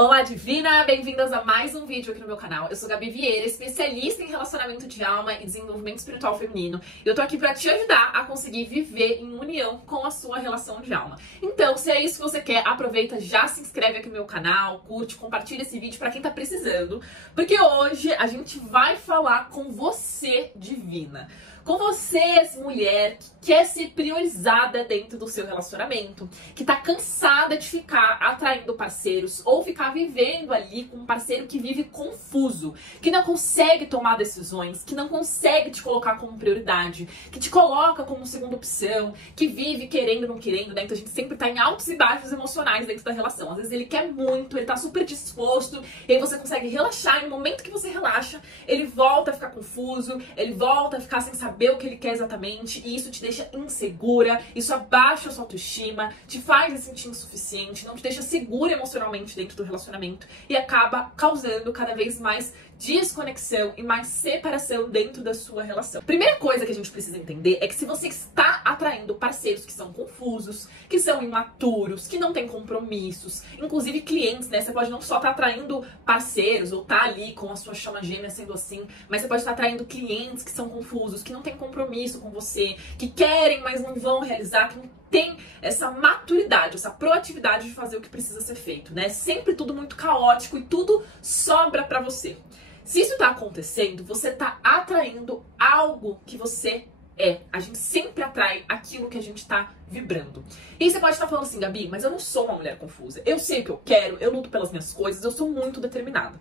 Olá, Divina! Bem-vindas a mais um vídeo aqui no meu canal. Eu sou Gabi Vieira, especialista em relacionamento de alma e desenvolvimento espiritual feminino. E eu tô aqui pra te ajudar a conseguir viver em união com a sua relação de alma. Então, se é isso que você quer, aproveita, já se inscreve aqui no meu canal, curte, compartilha esse vídeo pra quem tá precisando. Porque hoje a gente vai falar com você, Divina. Com você, mulher, que quer ser priorizada dentro do seu relacionamento, que tá cansada de ficar atraindo parceiros ou ficar vivendo ali com um parceiro que vive confuso, que não consegue tomar decisões, que não consegue te colocar como prioridade, que te coloca como segunda opção, que vive querendo, não querendo, né? Então a gente sempre tá em altos e baixos emocionais dentro da relação. Às vezes ele quer muito, ele tá super disposto, e aí você consegue relaxar, e no momento que você relaxa, ele volta a ficar confuso, ele volta a ficar sem saber o que ele quer exatamente, e isso te deixa insegura, isso abaixa a sua autoestima, te faz se sentir insuficiente, não te deixa segura emocionalmente dentro do relacionamento e acaba causando cada vez mais desconexão e mais separação dentro da sua relação. Primeira coisa que a gente precisa entender é que se você está atraindo parceiros que são confusos, que são imaturos, que não têm compromissos, inclusive clientes, né? Você pode não só estar atraindo parceiros ou estar ali com a sua chama gêmea sendo assim, mas você pode estar atraindo clientes que são confusos, que não têm compromisso com você, que querem, mas não vão realizar, que não tem essa maturidade, essa proatividade de fazer o que precisa ser feito, né? Sempre tudo muito caótico e tudo sobra pra você. Se isso tá acontecendo, você tá atraindo algo que você é. A gente sempre atrai aquilo que a gente tá vibrando. E aí você pode estar falando assim, Gabi, mas eu não sou uma mulher confusa. Eu sei o que eu quero, eu luto pelas minhas coisas, eu sou muito determinada.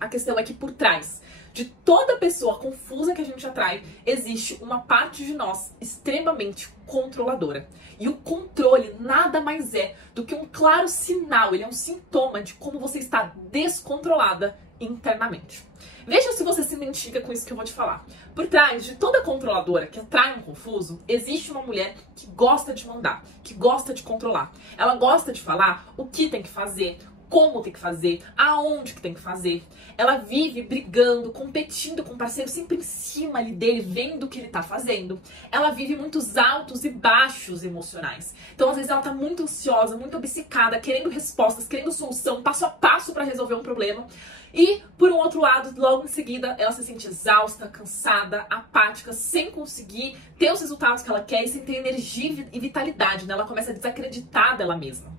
A questão é que por trás de toda pessoa confusa que a gente atrai, existe uma parte de nós extremamente controladora. E o controle nada mais é do que um claro sinal, ele é um sintoma de como você está descontrolada internamente. Veja se você se identifica com isso que eu vou te falar. Por trás de toda controladora que atrai um confuso, existe uma mulher que gosta de mandar, que gosta de controlar. Ela gosta de falar o que tem que fazer, como tem que fazer, aonde que tem que fazer. Ela vive brigando, competindo com o parceiro, sempre em cima ali dele, vendo o que ele tá fazendo. Ela vive muitos altos e baixos emocionais. Então, às vezes, ela tá muito ansiosa, muito obcecada, querendo respostas, querendo solução, passo a passo para resolver um problema. E, por um outro lado, logo em seguida, ela se sente exausta, cansada, apática, sem conseguir ter os resultados que ela quer e sem ter energia e vitalidade, né? Ela começa a desacreditar dela mesma.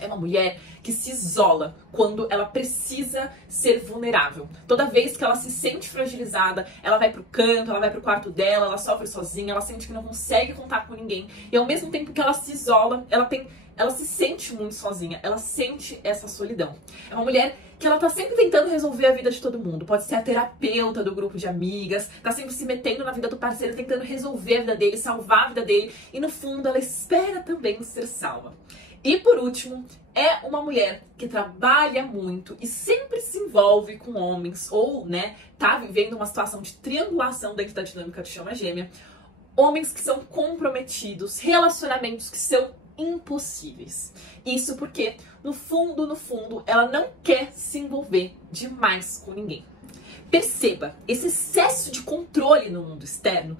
É uma mulher que se isola quando ela precisa ser vulnerável. Toda vez que ela se sente fragilizada, ela vai pro canto, ela vai pro quarto dela, ela sofre sozinha, ela sente que não consegue contar com ninguém. E ao mesmo tempo que ela se isola, ela se sente muito sozinha, ela sente essa solidão. É uma mulher que ela tá sempre tentando resolver a vida de todo mundo. Pode ser a terapeuta do grupo de amigas, tá sempre se metendo na vida do parceiro, tentando resolver a vida dele, salvar a vida dele. E no fundo, ela espera também ser salva. E por último, é uma mulher que trabalha muito e sempre se envolve com homens ou, né, tá vivendo uma situação de triangulação dentro da dinâmica de chama gêmea. Homens que são comprometidos, relacionamentos que são impossíveis. Isso porque, no fundo, ela não quer se envolver demais com ninguém. Perceba, esse excesso de controle no mundo externo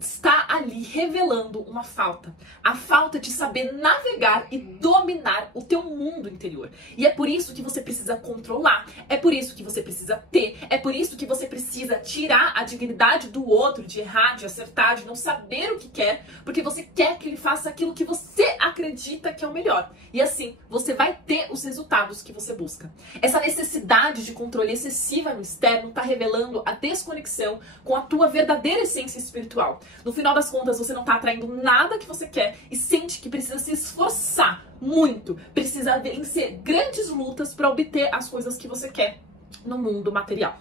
está ali revelando uma falta. A falta de saber navegar e dominar o teu mundo interior. E é por isso que você precisa controlar, é por isso que você precisa ter, é por isso que você precisa tirar a dignidade do outro, de errar, de acertar, de não saber o que quer, porque você quer que ele faça aquilo que você acredita que é o melhor. E assim, você vai ter os resultados que você busca. Essa necessidade de controle excessiva no externo está revelando a desconexão com a tua verdadeira essência espiritual. No final das contas, você não tá atraindo nada que você quer e sente que precisa se esforçar muito, precisa vencer grandes lutas para obter as coisas que você quer no mundo material.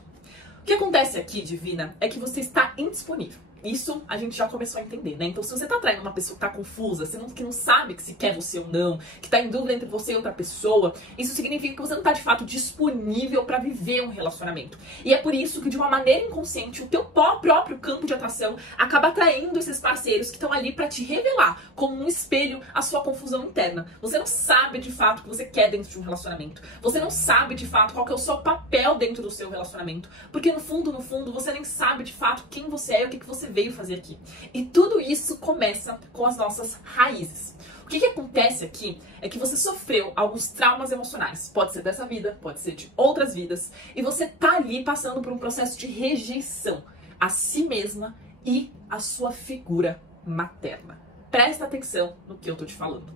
O que acontece aqui, Divina, é que você está indisponível. Isso a gente já começou a entender, né? Então, se você tá atraindo uma pessoa que tá confusa, que não sabe se quer você ou não, que tá em dúvida entre você e outra pessoa, isso significa que você não tá, de fato, disponível pra viver um relacionamento. E é por isso que, de uma maneira inconsciente, o teu próprio campo de atração acaba atraindo esses parceiros que estão ali pra te revelar, como um espelho, a sua confusão interna. Você não sabe, de fato, o que você quer dentro de um relacionamento. Você não sabe, de fato, qual que é o seu papel dentro do seu relacionamento. Porque, no fundo, você nem sabe, de fato, quem você é e o que você veio fazer aqui? E tudo isso começa com as nossas raízes. O que acontece aqui é que você sofreu alguns traumas emocionais. Pode ser dessa vida, pode ser de outras vidas. E você tá ali passando por um processo de rejeição a si mesma e a sua figura materna. Presta atenção no que eu tô te falando.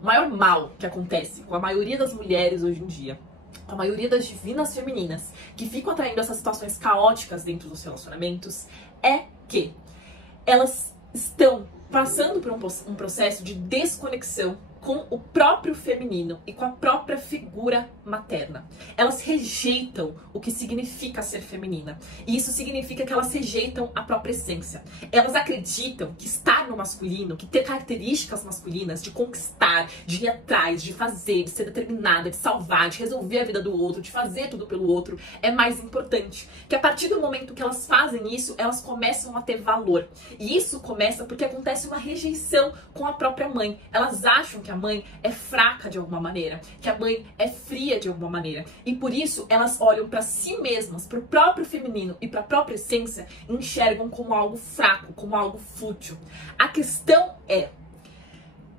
O maior mal que acontece com a maioria das mulheres hoje em dia, com a maioria das divinas femininas que ficam atraindo essas situações caóticas dentro dos relacionamentos, é que elas estão passando por um processo de desconexão com o próprio feminino e com a própria figura materna. Elas rejeitam o que significa ser feminina. E isso significa que elas rejeitam a própria essência. Elas acreditam que estar no masculino, que ter características masculinas, de conquistar, de ir atrás, de fazer, de ser determinada, de salvar, de resolver a vida do outro, de fazer tudo pelo outro, é mais importante. Que a partir do momento que elas fazem isso, elas começam a ter valor. E isso começa porque acontece uma rejeição com a própria mãe. Elas acham que a mãe é fraca de alguma maneira, que a mãe é fria de alguma maneira. E por isso elas olham para si mesmas, para o próprio feminino e para a própria essência e enxergam como algo fraco, como algo fútil. A questão é,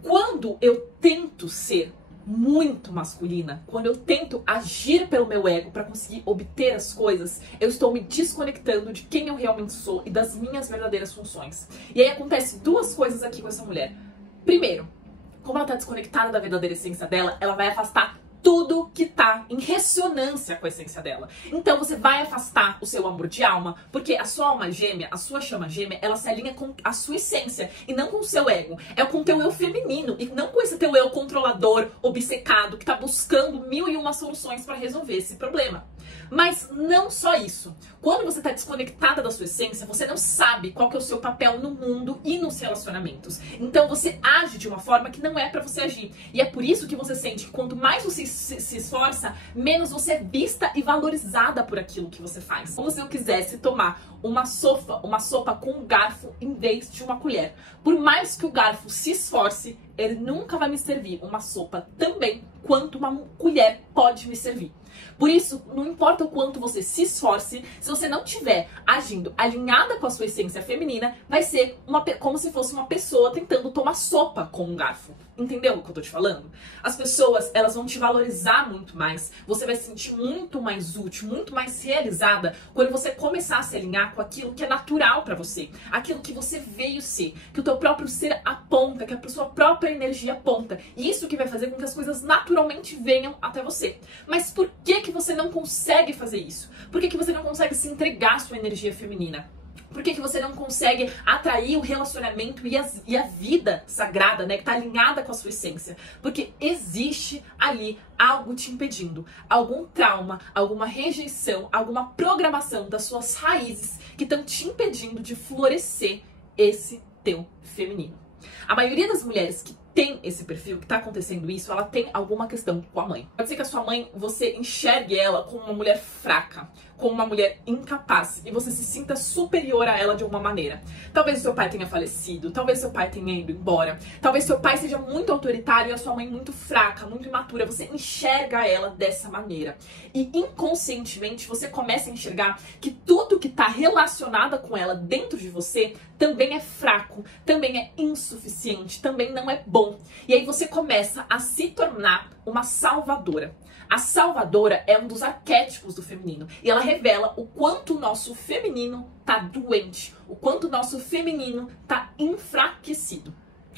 quando eu tento ser muito masculina, quando eu tento agir pelo meu ego para conseguir obter as coisas, eu estou me desconectando de quem eu realmente sou e das minhas verdadeiras funções. E aí acontece duas coisas aqui com essa mulher. Primeiro, como ela tá desconectada da verdadeira essência dela, ela vai afastar tudo que tá em ressonância com a essência dela. Então você vai afastar o seu amor de alma, porque a sua alma gêmea, a sua chama gêmea, ela se alinha com a sua essência e não com o seu ego. É com o teu eu feminino e não com esse teu eu controlador, obcecado, que tá buscando 1001 soluções para resolver esse problema. Mas não só isso. Quando você tá desconectada da sua essência, você não sabe qual que é o seu papel no mundo e nos relacionamentos. Então você age de uma forma que não é pra você agir. E é por isso que você sente que quanto mais você se esforça, menos você é vista e valorizada por aquilo que você faz. Como se eu quisesse tomar uma sopa com um garfo em vez de uma colher. Por mais que o garfo se esforce, ele nunca vai me servir uma sopa tão bem quanto uma colher pode me servir. Por isso, não importa o quanto você se esforce, se você não estiver agindo alinhada com a sua essência feminina, vai ser como se fosse uma pessoa tentando tomar sopa com um garfo. Entendeu o que eu tô te falando? As pessoas, elas vão te valorizar muito mais, você vai se sentir muito mais útil, muito mais realizada quando você começar a se alinhar com aquilo que é natural pra você, aquilo que você veio ser, que o teu próprio ser aponta, que a sua própria energia aponta. E isso que vai fazer com que as coisas naturalmente venham até você. Mas por que você não consegue fazer isso? Por que você não consegue se entregar à sua energia feminina? Por que você não consegue atrair o relacionamento e a vida sagrada, né, que tá alinhada com a sua essência? Porque existe ali algo te impedindo, algum trauma, alguma rejeição, alguma programação das suas raízes que estão te impedindo de florescer esse teu feminino. A maioria das mulheres que tem esse perfil, que tá acontecendo isso, ela tem alguma questão com a mãe. Pode ser que a sua mãe, você enxergue ela como uma mulher fraca, como uma mulher incapaz, e você se sinta superior a ela de alguma maneira. Talvez o seu pai tenha falecido, talvez seu pai tenha ido embora, talvez seu pai seja muito autoritário e a sua mãe muito fraca, muito imatura. Você enxerga ela dessa maneira. E inconscientemente você começa a enxergar que tudo que tá relacionado com ela dentro de você também é fraco, também é insuficiente, também não é bom. E aí você começa a se tornar uma salvadora. A salvadora é um dos arquétipos do feminino. E ela revela o quanto o nosso feminino tá doente, o quanto o nosso feminino tá enfraquecido.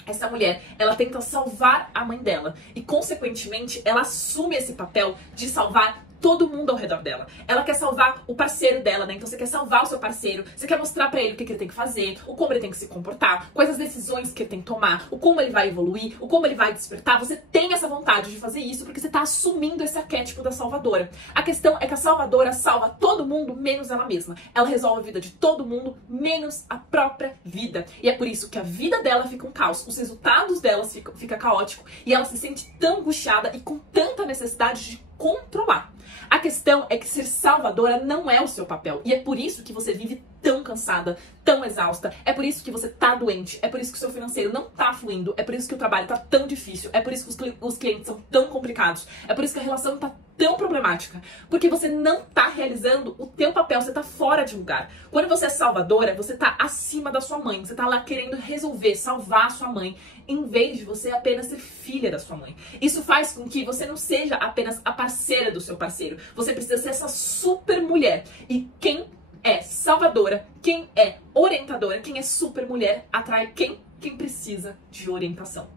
Essa mulher, ela tenta salvar a mãe dela. E, consequentemente, ela assume esse papel de salvar todo mundo ao redor dela. Ela quer salvar o parceiro dela, né? Então você quer salvar o seu parceiro, você quer mostrar pra ele o que ele tem que fazer, o como ele tem que se comportar, quais as decisões que ele tem que tomar, o como ele vai evoluir, o como ele vai despertar. Você tem essa vontade de fazer isso porque você tá assumindo esse arquétipo da salvadora. A questão é que a salvadora salva todo mundo menos ela mesma. Ela resolve a vida de todo mundo menos a própria vida. E é por isso que a vida dela fica um caos, os resultados dela fica caótico e ela se sente tão angustiada e com tanta necessidade de controlar. A questão é que ser salvadora não é o seu papel. E é por isso que você vive tão cansada, tão exausta. É por isso que você tá doente. É por isso que o seu financeiro não tá fluindo. É por isso que o trabalho tá tão difícil. É por isso que os clientes são tão complicados. É por isso que a relação tá tão problemática. Porque você não tá realizando o teu papel. Você tá fora de lugar. Quando você é salvadora, você tá acima da sua mãe. Você tá lá querendo resolver, salvar a sua mãe, em vez de você apenas ser filha da sua mãe. Isso faz com que você não seja apenas a parceira do seu parceiro. Você precisa ser essa super mulher. E quem é salvadora, quem é orientadora, quem é super mulher, atrai quem? Quem precisa de orientação.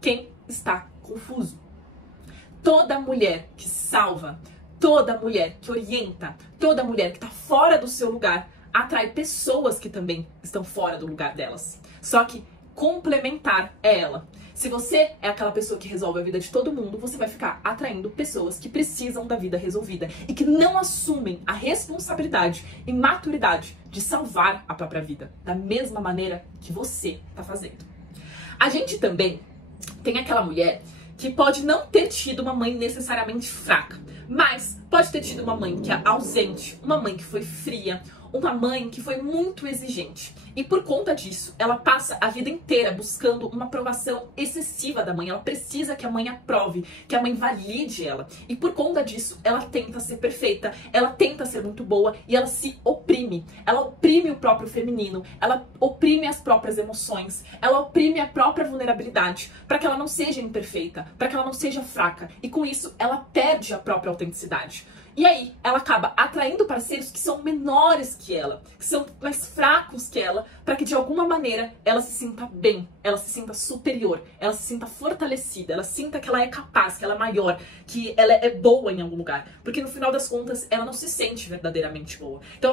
Quem está confuso. Toda mulher que salva, toda mulher que orienta, toda mulher que está fora do seu lugar, atrai pessoas que também estão fora do lugar delas. Só que complementar é ela. Se você é aquela pessoa que resolve a vida de todo mundo, você vai ficar atraindo pessoas que precisam da vida resolvida e que não assumem a responsabilidade e maturidade de salvar a própria vida, da mesma maneira que você está fazendo. A gente também tem aquela mulher que pode não ter tido uma mãe necessariamente fraca, mas pode ter tido uma mãe que é ausente, uma mãe que foi fria, uma mãe que foi muito exigente. E por conta disso, ela passa a vida inteira buscando uma aprovação excessiva da mãe. Ela precisa que a mãe aprove, que a mãe valide ela. E por conta disso, ela tenta ser perfeita, ela tenta ser muito boa e ela se oprime. Ela oprime o próprio feminino, ela oprime as próprias emoções, ela oprime a própria vulnerabilidade para que ela não seja imperfeita, para que ela não seja fraca. E com isso, ela perde a própria autenticidade. E aí, ela acaba atraindo parceiros que são menores que ela, que são mais fracos que ela, para que de alguma maneira ela se sinta bem, ela se sinta superior, ela se sinta fortalecida, ela sinta que ela é capaz, que ela é maior, que ela é boa em algum lugar. Porque no final das contas, ela não se sente verdadeiramente boa. Então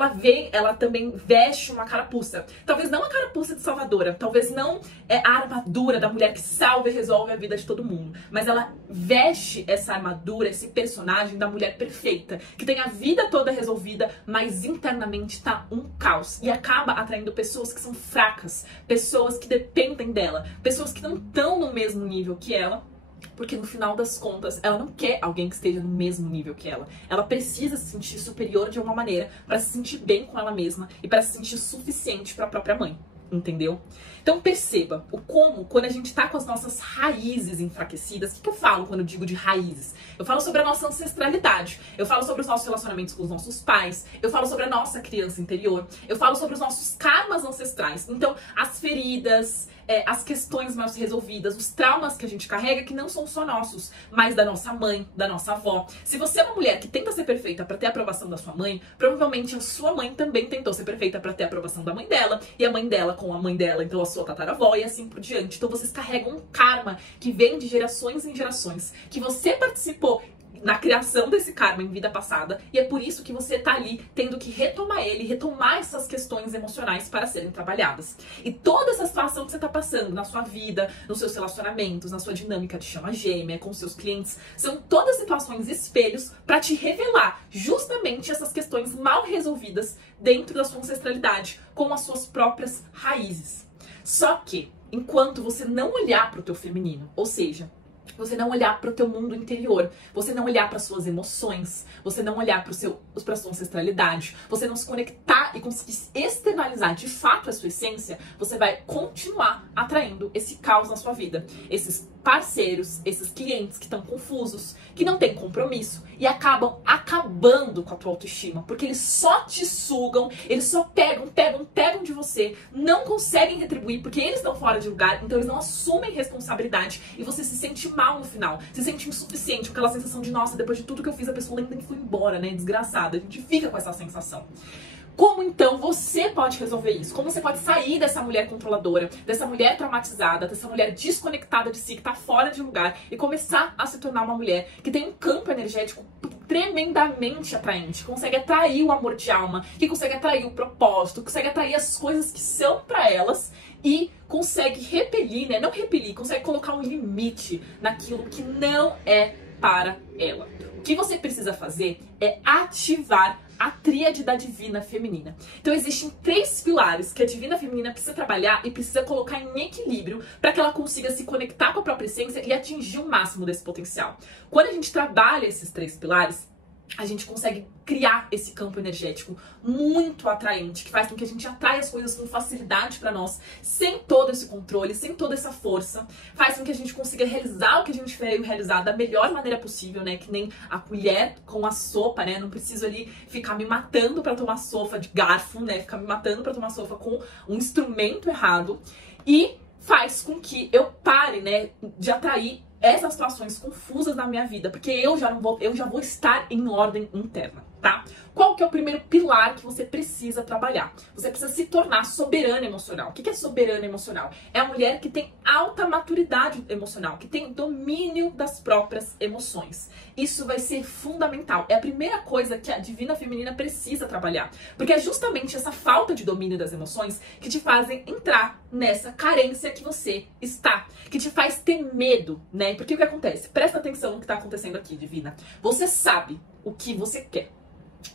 ela também veste uma carapuça. Talvez não a carapuça de salvadora, talvez não a armadura da mulher que salva e resolve a vida de todo mundo, mas ela veste essa armadura, esse personagem da mulher perfeita, que tem a vida toda resolvida, mas internamente tá um caos. E acaba atraindo pessoas que são fracas, pessoas que dependem dela, pessoas que não estão no mesmo nível que ela, porque no final das contas, ela não quer alguém que esteja no mesmo nível que ela. Ela precisa se sentir superior de alguma maneira para se sentir bem com ela mesma e para se sentir suficiente para a própria mãe. Entendeu? Então perceba o como, quando a gente tá com as nossas raízes enfraquecidas, o que eu falo quando eu digo de raízes? Eu falo sobre a nossa ancestralidade, eu falo sobre os nossos relacionamentos com os nossos pais, eu falo sobre a nossa criança interior, eu falo sobre os nossos karmas ancestrais. Então, as feridas, as questões mal resolvidas, os traumas que a gente carrega que não são só nossos, mas da nossa mãe, da nossa avó. Se você é uma mulher que tenta ser perfeita para ter a aprovação da sua mãe, provavelmente a sua mãe também tentou ser perfeita para ter a aprovação da mãe dela, e a mãe dela com a mãe dela, então a sua tataravó e assim por diante. Então vocês carregam um karma que vem de gerações em gerações, que você participou na criação desse karma em vida passada, e é por isso que você tá ali tendo que retomar ele, retomar essas questões emocionais para serem trabalhadas. E toda essa situação que você tá passando na sua vida, nos seus relacionamentos, na sua dinâmica de chama gêmea, com seus clientes, são todas situações espelhos para te revelar justamente essas questões mal resolvidas dentro da sua ancestralidade, com as suas próprias raízes. Só que, enquanto você não olhar para o teu feminino, ou seja, você não olhar para o teu mundo interior, você não olhar para suas emoções, você não olhar para sua ancestralidade, você não se conectar e conseguir externalizar de fato a sua essência, você vai continuar atraindo esse caos na sua vida. Esses parceiros, esses clientes que estão confusos, que não têm compromisso e acabam acabando com a tua autoestima, porque eles só te sugam, eles só pegam de você, não conseguem retribuir porque eles estão fora de lugar, então eles não assumem responsabilidade e você se sente mal no final, se sente insuficiente, com aquela sensação de, nossa, depois de tudo que eu fiz, a pessoa ainda foi embora, né, desgraçada. A gente fica com essa sensação. Como então você pode resolver isso? Como você pode sair dessa mulher controladora, dessa mulher traumatizada, dessa mulher desconectada de si, que tá fora de lugar, e começar a se tornar uma mulher que tem um campo energético tremendamente atraente, consegue atrair o amor de alma, que consegue atrair o propósito, consegue atrair as coisas que são pra elas e consegue repelir, né? Não repelir, consegue colocar um limite naquilo que não é para ela. O que você precisa fazer é ativar a tríade da divina feminina. Então existem 3 pilares que a divina feminina precisa trabalhar e precisa colocar em equilíbrio para que ela consiga se conectar com a própria essência e atingir o máximo desse potencial. Quando a gente trabalha esses 3 pilares, a gente consegue criar esse campo energético muito atraente, que faz com que a gente atraia as coisas com facilidade para nós, sem todo esse controle, sem toda essa força, faz com que a gente consiga realizar o que a gente veio realizar da melhor maneira possível, né? Que nem a colher com a sopa, né? Não preciso ali ficar me matando para tomar sopa de garfo, né? Ficar me matando para tomar sopa com um instrumento errado, e faz com que eu pare, né, de atrair essas situações confusas na minha vida, porque eu já vou estar em ordem interna, tá? Qual que é o primeiro pilar que você precisa trabalhar? Você precisa se tornar soberana emocional. O que é soberana emocional? É a mulher que tem alta maturidade emocional, que tem domínio das próprias emoções. Isso vai ser fundamental. É a primeira coisa que a Divina Feminina precisa trabalhar, porque é justamente essa falta de domínio das emoções que te fazem entrar nessa carência que você está, que te faz ter medo, né? Porque o que acontece? Presta atenção no que está acontecendo aqui, Divina. Você sabe o que você quer.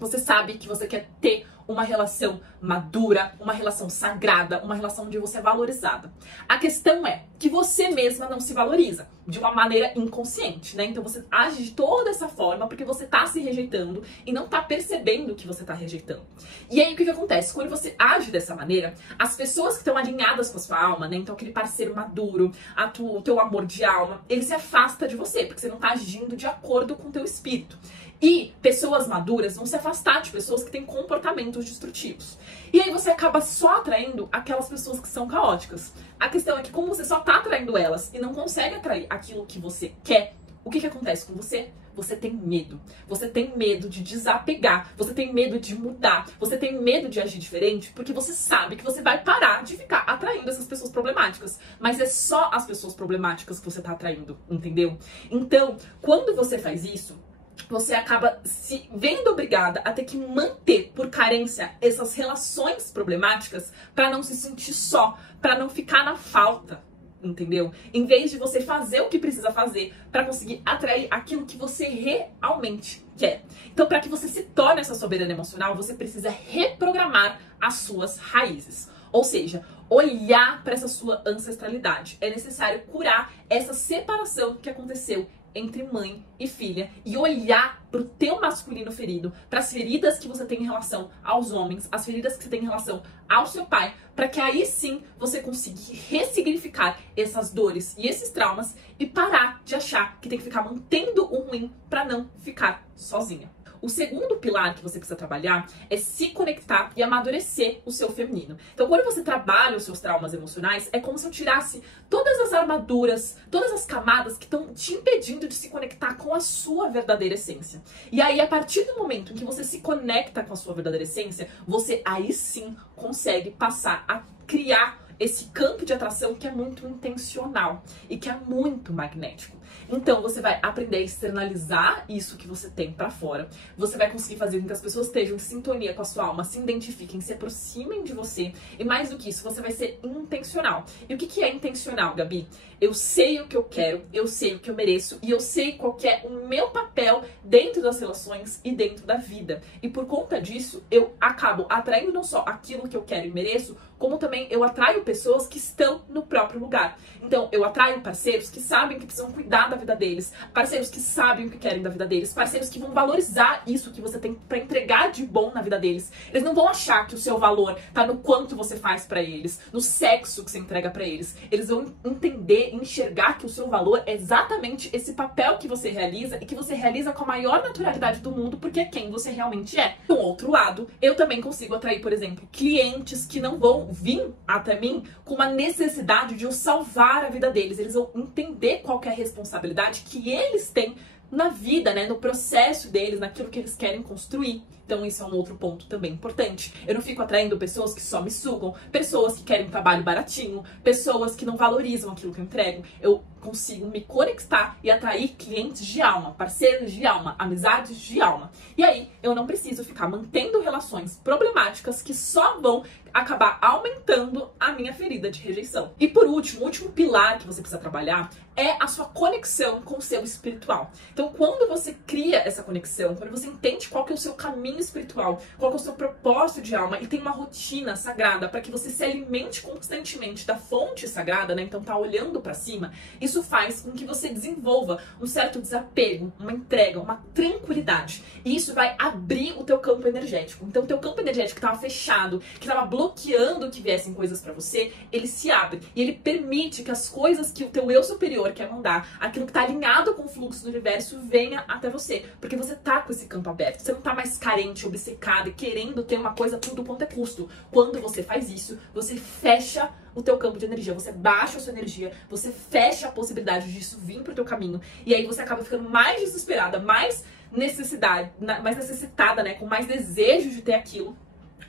Você sabe que você quer ter uma relação madura, uma relação sagrada, uma relação onde você é valorizada. A questão é que você mesma não se valoriza de uma maneira inconsciente, né? Então você age de toda essa forma porque você tá se rejeitando e não tá percebendo que você tá rejeitando. E aí o que acontece? Quando você age dessa maneira, as pessoas que estão alinhadas com a sua alma, né? Então aquele parceiro maduro, o teu amor de alma, ele se afasta de você porque você não tá agindo de acordo com o teu espírito. E pessoas maduras vão se afastar de pessoas que têm comportamentos destrutivos. E aí você acaba só atraindo aquelas pessoas que são caóticas. A questão é que como você só tá atraindo elas e não consegue atrair aquilo que você quer, o que acontece com você? Você tem medo. Você tem medo de desapegar. Você tem medo de mudar. Você tem medo de agir diferente porque você sabe que você vai parar de ficar atraindo essas pessoas problemáticas. Mas é só as pessoas problemáticas que você tá atraindo, entendeu? Então, quando você faz isso, você acaba se vendo obrigada a ter que manter por carência essas relações problemáticas para não se sentir só, para não ficar na falta, entendeu? Em vez de você fazer o que precisa fazer para conseguir atrair aquilo que você realmente quer. Então, para que você se torne essa soberana emocional, você precisa reprogramar as suas raízes. Ou seja, olhar para essa sua ancestralidade. É necessário curar essa separação que aconteceu entre mãe e filha e olhar pro teu masculino ferido, para as feridas que você tem em relação aos homens, as feridas que você tem em relação ao seu pai, para que aí sim você consiga ressignificar essas dores e esses traumas e parar de achar que tem que ficar mantendo o ruim para não ficar sozinha. O segundo pilar que você precisa trabalhar é se conectar e amadurecer o seu feminino. Então, quando você trabalha os seus traumas emocionais, é como se eu tirasse todas as armaduras, todas as camadas que estão te impedindo de se conectar com a sua verdadeira essência. E aí, a partir do momento em que você se conecta com a sua verdadeira essência, você aí sim consegue passar a criar esse campo de atração que é muito intencional e que é muito magnético. Então você vai aprender a externalizar isso que você tem pra fora. Você vai conseguir fazer com que as pessoas estejam em sintonia com a sua alma, se identifiquem, se aproximem de você. E mais do que isso, você vai ser intencional. E o que é intencional, Gabi? Eu sei o que eu quero, eu sei o que eu mereço e eu sei qual que é o meu papel dentro das relações e dentro da vida. E por conta disso, eu acabo atraindo não só aquilo que eu quero e mereço, como também eu atraio pessoas que estão no próprio lugar. Então, eu atraio parceiros que sabem que precisam cuidar da vida deles, parceiros que sabem o que querem da vida deles, parceiros que vão valorizar isso que você tem pra entregar de bom na vida deles. Eles não vão achar que o seu valor tá no quanto você faz pra eles, no sexo que você entrega pra eles. Eles vão entender, enxergar que o seu valor é exatamente esse papel que você realiza e que você realiza com a maior naturalidade do mundo, porque é quem você realmente é. Do outro lado, eu também consigo atrair, por exemplo, clientes que não vão vir até mim com uma necessidade de eu salvar a vida deles. Eles vão entender qual que é a responsabilidade que eles têm na vida, né, no processo deles, naquilo que eles querem construir. Então isso é um outro ponto também importante. Eu não fico atraindo pessoas que só me sugam, pessoas que querem um trabalho baratinho, pessoas que não valorizam aquilo que eu entrego. Eu consigo me conectar e atrair clientes de alma, parceiros de alma, amizades de alma. E aí eu não preciso ficar mantendo relações problemáticas que só vão acabar aumentando a minha ferida de rejeição. E por último, o último pilar que você precisa trabalhar é a sua conexão com o seu espiritual. Então, quando você cria essa conexão, quando você entende qual que é o seu caminho espiritual, qual que é o seu propósito de alma e tem uma rotina sagrada para que você se alimente constantemente da fonte sagrada, né? Então, tá olhando para cima, isso faz com que você desenvolva um certo desapego, uma entrega, uma tranquilidade. E isso vai abrir o teu campo energético. Então, o teu campo energético que estava fechado, que estava bloqueando que viessem coisas para você, ele se abre e ele permite que as coisas que o teu eu superior quer mandar, aquilo que tá alinhado com o fluxo do universo, venha até você. Porque você tá com esse campo aberto. Você não tá mais carente, obcecado e querendo ter uma coisa a tudo quanto é custo. Quando você faz isso, você fecha o teu campo de energia, você baixa a sua energia, você fecha a possibilidade disso vir pro teu caminho. E aí você acaba ficando mais desesperada, mais necessitada, né? Com mais desejo de ter aquilo.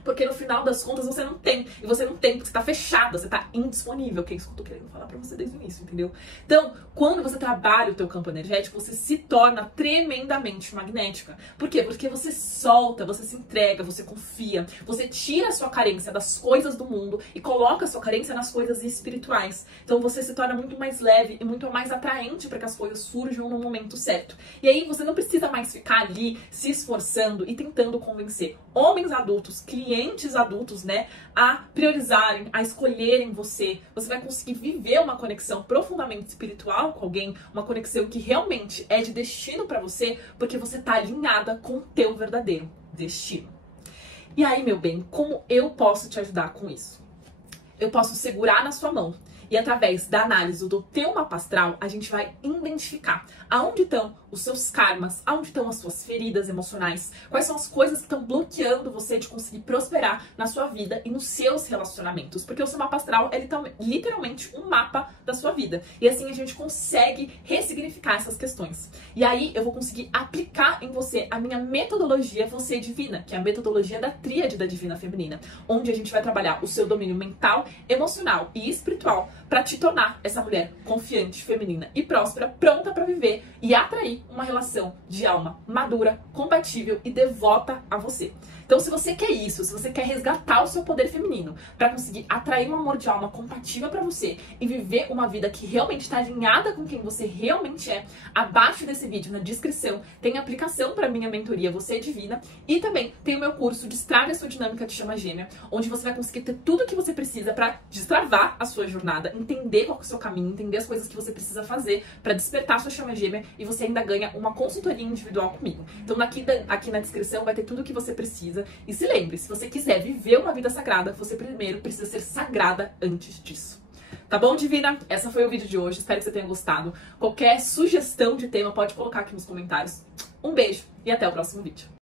Porque no final das contas você não tem. E você não tem porque você tá fechada, você tá indisponível. Que é isso que eu tô querendo falar pra você desde o início, entendeu? Então, quando você trabalha o teu campo energético, você se torna tremendamente magnética. Por quê? Porque você solta, você se entrega, você confia. Você tira a sua carência das coisas do mundo e coloca a sua carência nas coisas espirituais. Então você se torna muito mais leve e muito mais atraente para que as coisas surjam no momento certo. E aí você não precisa mais ficar ali se esforçando e tentando convencer homens adultos, clientes adultos, né, a priorizarem, a escolherem você. Você vai conseguir viver uma conexão profundamente espiritual com alguém, uma conexão que realmente é de destino pra você, porque você tá alinhada com o teu verdadeiro destino. E aí, meu bem, como eu posso te ajudar com isso? Eu posso segurar na sua mão e através da análise do teu mapa astral, a gente vai identificar aonde estão os seus karmas, aonde estão as suas feridas emocionais, quais são as coisas que estão bloqueando você de conseguir prosperar na sua vida e nos seus relacionamentos. Porque o seu mapa astral, ele tá literalmente um mapa da sua vida. E assim a gente consegue ressignificar essas questões. E aí eu vou conseguir aplicar em você a minha metodologia Você Divina, que é a metodologia da tríade da Divina Feminina, onde a gente vai trabalhar o seu domínio mental, emocional e espiritual para te tornar essa mulher confiante, feminina e próspera, pronta para viver e atrair uma relação de alma madura, compatível e devota a você. Então, se você quer isso, se você quer resgatar o seu poder feminino para conseguir atrair um amor de alma compatível para você e viver uma vida que realmente está alinhada com quem você realmente é, abaixo desse vídeo, na descrição, tem aplicação para minha mentoria Você Divina e também tem o meu curso Destrave a Sua Dinâmica de Chama Gêmea, onde você vai conseguir ter tudo o que você precisa para destravar a sua jornada, entender qual é o seu caminho, entender as coisas que você precisa fazer para despertar a sua chama gêmea e você ainda ganha uma consultoria individual comigo. Então aqui na descrição vai ter tudo o que você precisa. E se lembre, se você quiser viver uma vida sagrada, você primeiro precisa ser sagrada antes disso. Tá bom, Divina? Essa foi o vídeo de hoje, espero que você tenha gostado. Qualquer sugestão de tema pode colocar aqui nos comentários. Um beijo e até o próximo vídeo.